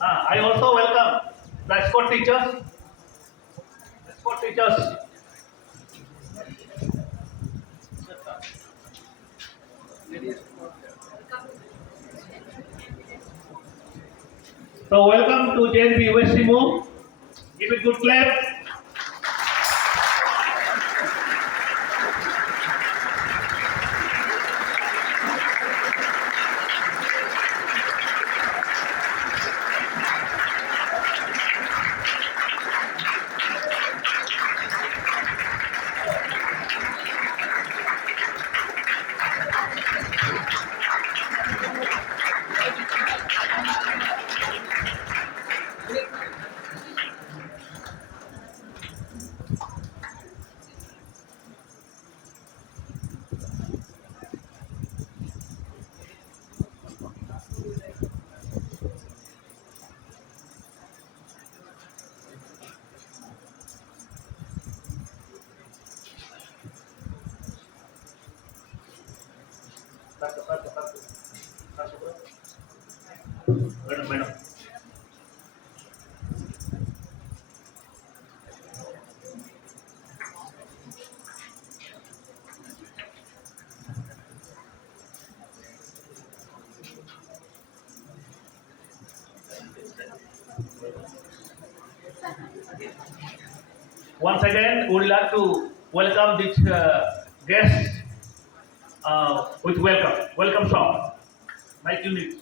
I also welcome the escort teachers. Escort teachers. So welcome to JNV Lakhimpur. Give it good clap. Madam. Once again, we would like to welcome this guest with welcome song. Mike unit.